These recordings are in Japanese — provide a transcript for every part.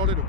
られる。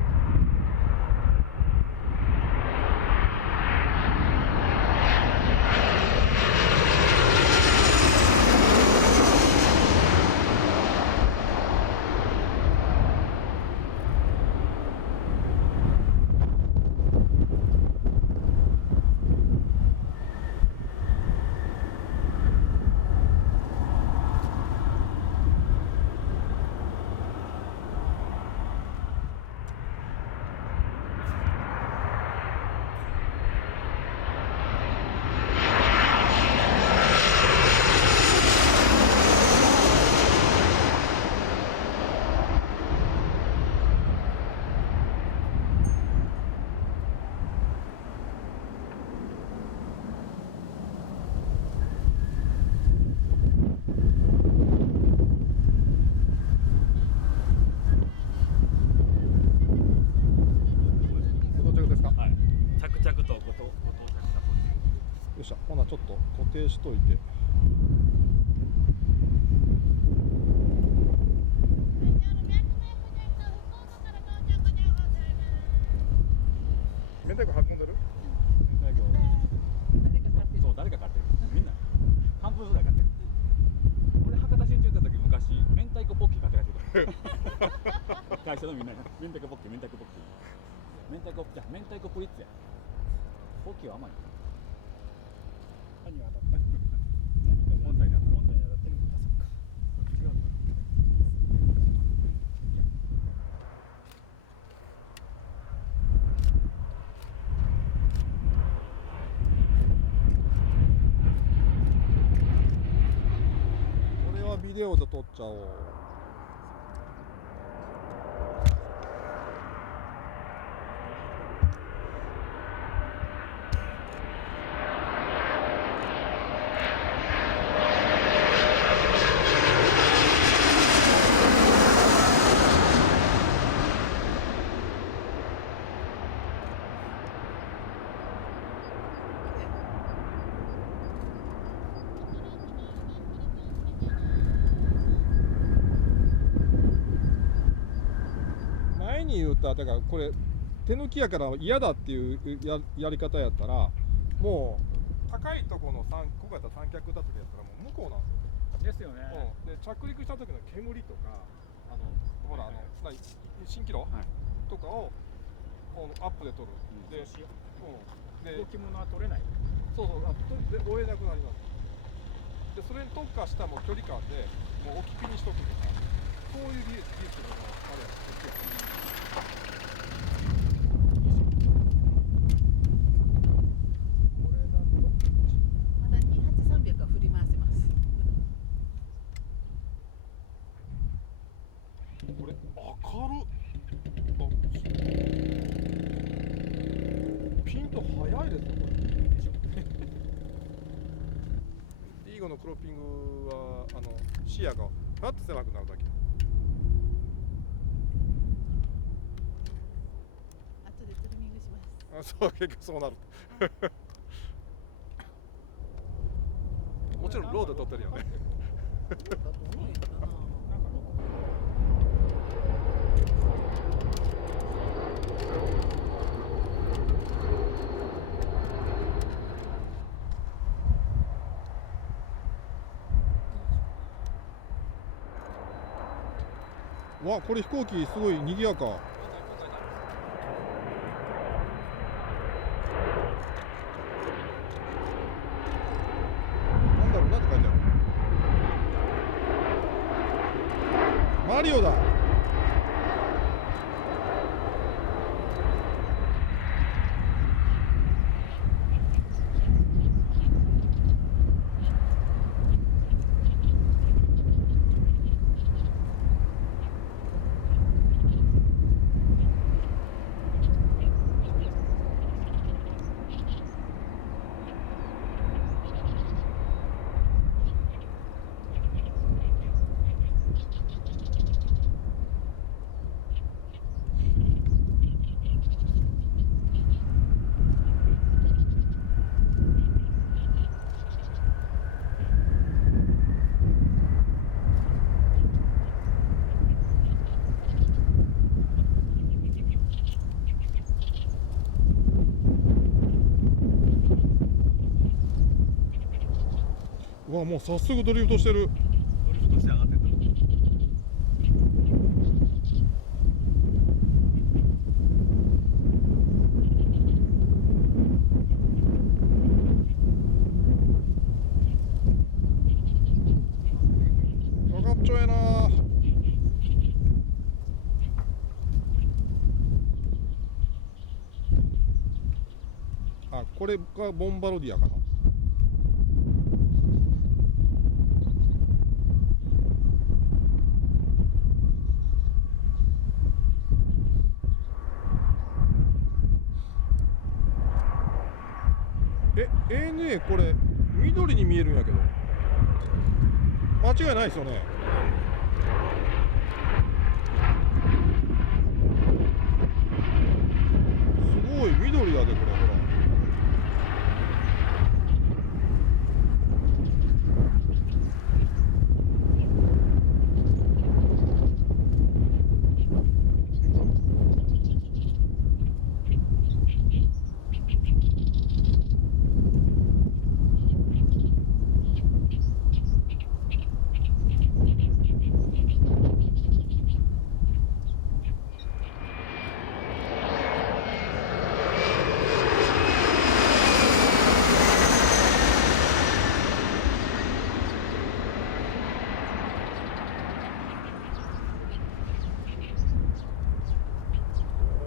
よっしゃ、ほなちょっと固定しといて。明太子運んでる？明太子。そう、誰か買ってる。みんな半分ぐらい買ってる。俺博多出張行った時昔明太子ポッキー買って帰ってた。会社のみんな明太子ポッキー、明太子ポッキー。明太子じゃ明太子プリッツや。ポッキーは甘い。何が当たった？本体に当たった。本体に当たってる。あ、そっか。違う。これはビデオで撮っちゃおう。前に言っただからこれ手抜きやから嫌だっていうやり方やったらもう高いところのここやったら三脚立てやったらもう向こうなんですよ。ですよね。で着陸した時の煙とかほら蜃気楼、とかをアップで撮る。で、で動き物は取れない。そうで追えなくなります。でそれに特化したもう距離感でもう置きピにしとくとか、そういう技術のあれですよ。これだとまだ28300は振り回せます。これ明るっ。ピント速いですよこれ。リーゴのクロッピングは視野がふわっと狭くなるだけ。後でトリミングします。そう結局そうなる。もちろんロード撮ってるよね。わ、これ飛行機すごい賑やか。なんだろう、なんて書いてある。マリオだ。うわもう早速ドリフトしてる。ドリフトして上がってった。かかっちょええな。あ、これがボンバルディアかな。ANA これ緑に見えるんやけど間違いないですよね。すごい緑やでこれほら。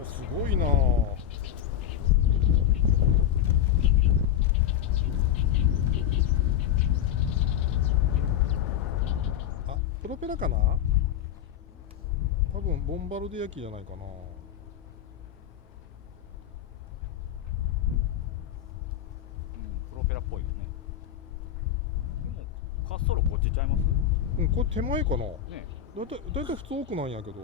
すごいなあ。あ、プロペラかな。多分ボンバルディア機じゃないかな。うん、プロペラっぽいよね。でも滑走路こっちちゃいます？うん、これ手前かな。ね。だいたい普通奥なんやけど。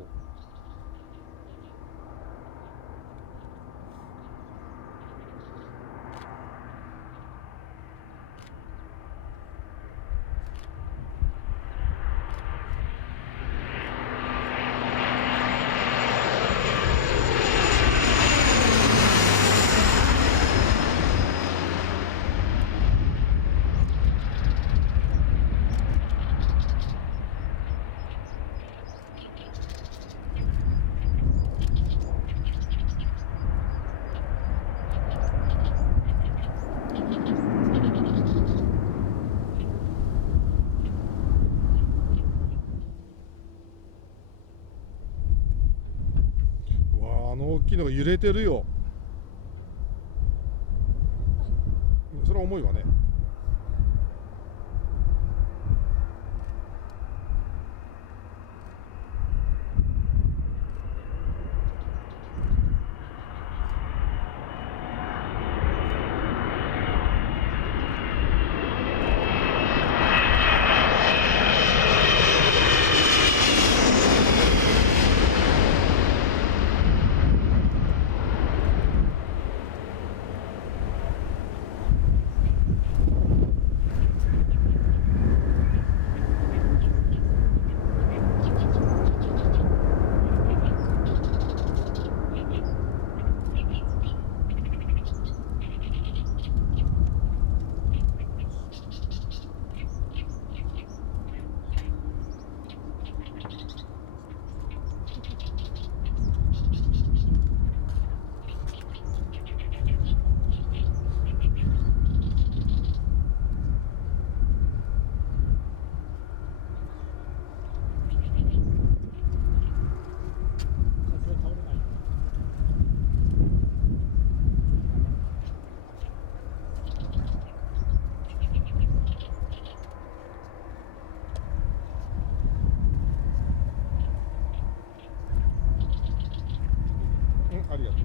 大きいのが揺れてるよ。それは重いわね。風を倒れない。うん、ありがとう。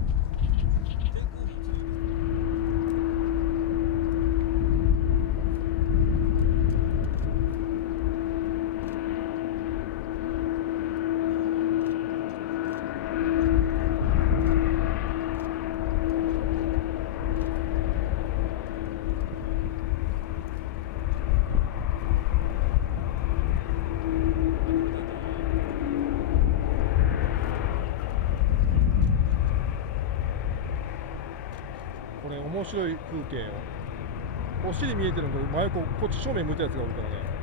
これ面白い風景よ。お尻見えてるのと真横こっち正面向いたやつがおるからね。